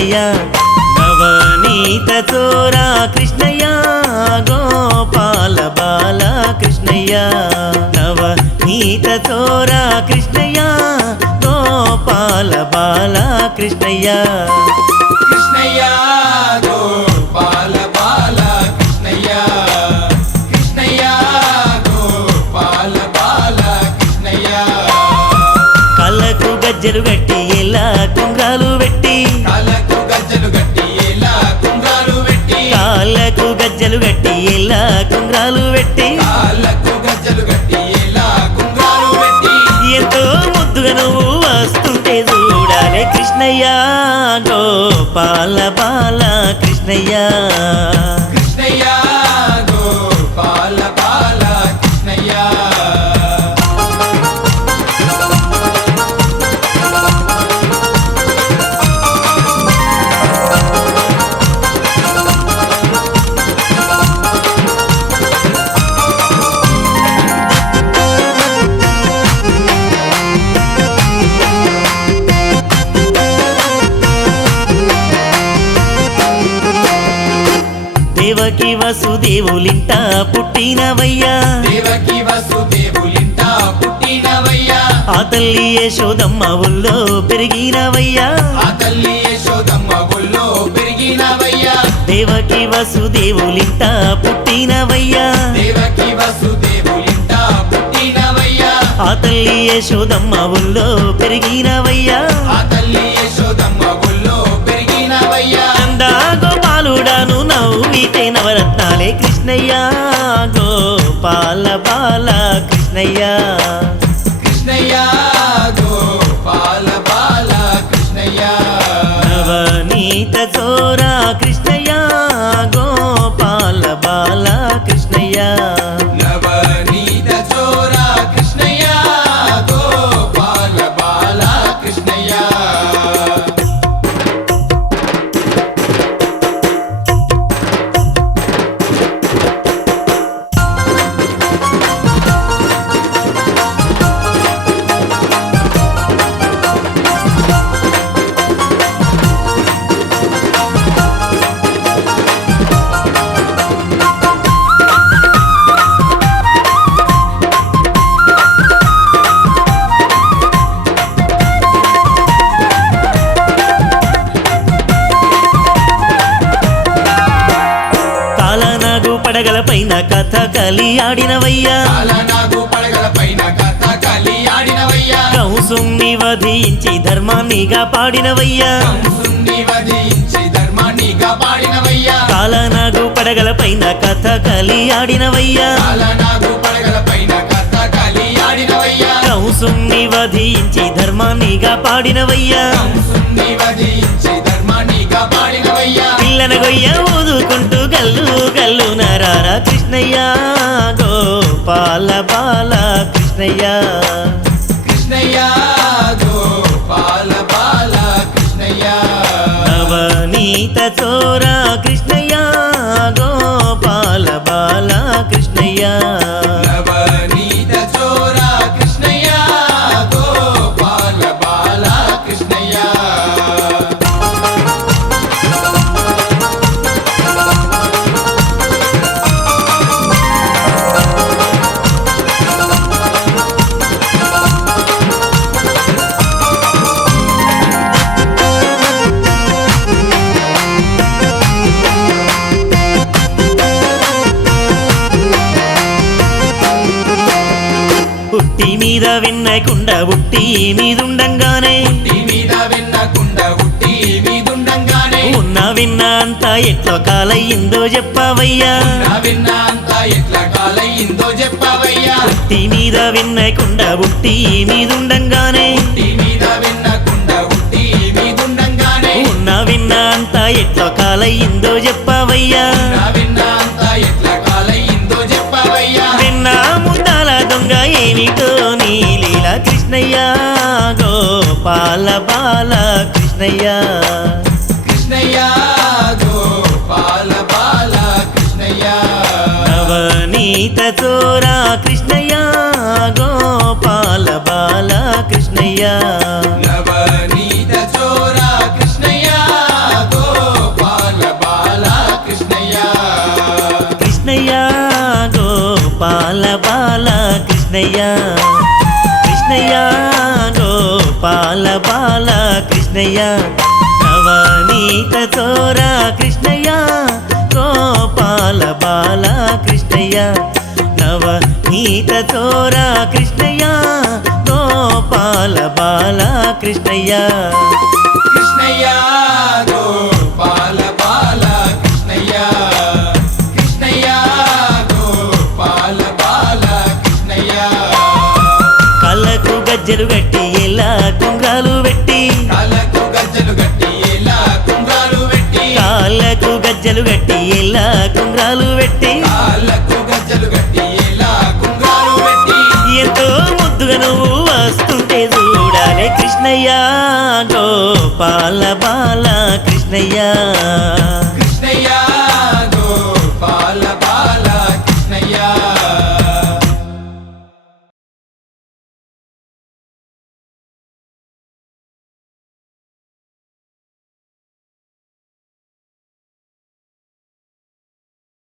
కృష్ణయ్య నవనీత చోరా కృష్ణయ్య గోపాల బాల కృష్ణయ్య నవనీత చోరా కృష్ణయ్య గోపాల బాల కృష్ణయ్య కృష్ణయ్య గోపాల బాల కృష్ణయ్య కృష్ణయ్య గోపాల బాల కృష్ణయ్య కళ్ళకు గజ్జలు గట్టి ఎలా కుంగాలు పెట్టి కాళ్ళకు గజ్జలు గట్టి ఎలా కుంగాలు పెట్టి కాళ్ళకు గజ్జలు గట్టి ఎలా కుంగాలు పెట్టి కాళ్ళకు గజ్జలు గట్టి ఎలా కుంగాలు పెట్టి ఎంతో ముద్దుగా నువ్వు వస్తుంటే చూడాలి కృష్ణయ్య గోపాల బాల కృష్ణయ్య కృష్ణయ్య గోపాల బాల కృష్ణయ్య దేవకి వసుదేవులింట పుట్టినవయ్యా దేవకి వసుదేవులింట పుట్టినవయ్యా ఆ తల్లి యశోదమ్మ ఊళ్ళో పెరిగినవయ్యా ఆ తల్లి యశోదమ్మ ఒళ్ళో పెరిగినవయ్యా దేవకి వసుదేవులింట పుట్టినవయ్యా దేవకి వసుదేవులింట పుట్టినవయ్యా ఆ తల్లి యశోదమ్మ ఊళ్ళో పెరిగినవయ్యా ఆ తల్లి యశోదమ్మ ఒళ్ళో పెరిగినవయ్యా నందా గోపాలుడాను నవ్వితే నవరత్నాలే కృష్ణయ్య గోపాల బాల కృష్ణయ్య కృష్ణయ్య గోపాల బాల కృష్ణయ్య నవనీత చోరా కృష్ణయ్య గోపాల బాల కృష్ణయ్య నవనీత చోరా కృష్ణయ్య గోపాల బాల కృష్ణయ్య కాలనాగు పడగల పైన కథ కలి ఆడినవయ్యా కాలనాగు పడగల పైన కథ కలి ఆడినవయ్యా కంసుని వధించి ధర్మాన్నిగా పాడినవయ్యా కంసుని వధించి ధర్మాన్ని కాపాడినవయ్యా కాలనాగు పడగల పైన కథ కలి ఆడినవయ్యా కాలనాగు పడగల పైన కథ కలి ఆడినవయ్యా కంసుని వధించి ధర్మాన్నిగా పాడినవయ్యా కంసుని వధించి ధర్మాన్ని కాపాడినవయ్యా పిల్లన గొయ్య ఊదుకుంటూ గల్లు గల్లు నరారా కృష్ణయ్య గోపాల బాల కృష్ణయ్య కృష్ణయ్య గోపాల బాల కృష్ణయ్య నవనీత చోరా కృష్ణయ్య గోపాల బాల కృష్ణయ్య నవనీత చోరా కృష్ణయ్య గోపాల బాల కృష్ణయ్య పుట్టి మీద విన్నకుండా ఉట్టి మీదుండంగానే ఉట్టి మీద వెన్నకుండా ఉట్టి మీదుండంగానే ఉన్న విన్న అంతా ఎట్లా కాలయ్యిందో చెప్పవయ్యా నా విన్న అంతా ఎట్లా కాలయ్యిందో చెప్పవయ్యా పుట్టి మీద విన్నకుండా ఉట్టి మీదుండంగానే ఉట్టి మీద వెన్నకుండా ఉట్టి మీదుండంగానే ఉన్న విన్న అంతా ఎట్లా కాలయ్యిందో చెప్పవయ్యా నా విన్న అంతా ఎట్లా కాలయ్యిందో చెప్పవయ్యా విన్న ముద్దాల దొంగ ఏమిటో నీ లీల కృష్ణయ్య గోపాల బాల కృష్ణయ్య కృష్ణయ్య గోపాల బాల కృష్ణయ్య నవనీత చోరా కృష్ణయ్య గోపాల బాల కృష్ణయ్య నవనీత చోరా కృష్ణయ్య కృష్ణయ్య కృష్ణయ్య గోపాల బాల కృష్ణయ్య నవనీత చోర కృష్ణయ్య గోపాల బాల కృష్ణయ్య నవనీత చోర కృష్ణయ్య గోపాల బాల కృష్ణయ్య కృష్ణయ్య గోపాల బాల కృష్ణయ్య కృష్ణయ్య గోపాల బాల కృష్ణయ్య కళ్ళకు గజ్జలు కట్టి ఎలా కుంగాలు పెట్టి కాళ్ళకు గజ్జలు గట్టి ఎలా కుంగాలు పెట్టి కాళ్ళకు గజ్జలు కట్టి ఎలా కుంగాలు పెట్టి కాళ్ళకు గజ్జలు గట్టి ఎలా కుంగాలు పెట్టి ఎంతో ముద్దుగా నువ్వు వస్తుంటే చూడాలి కృష్ణయ్య గోపాల బాల కృష్ణయ్య కృష్ణయ్య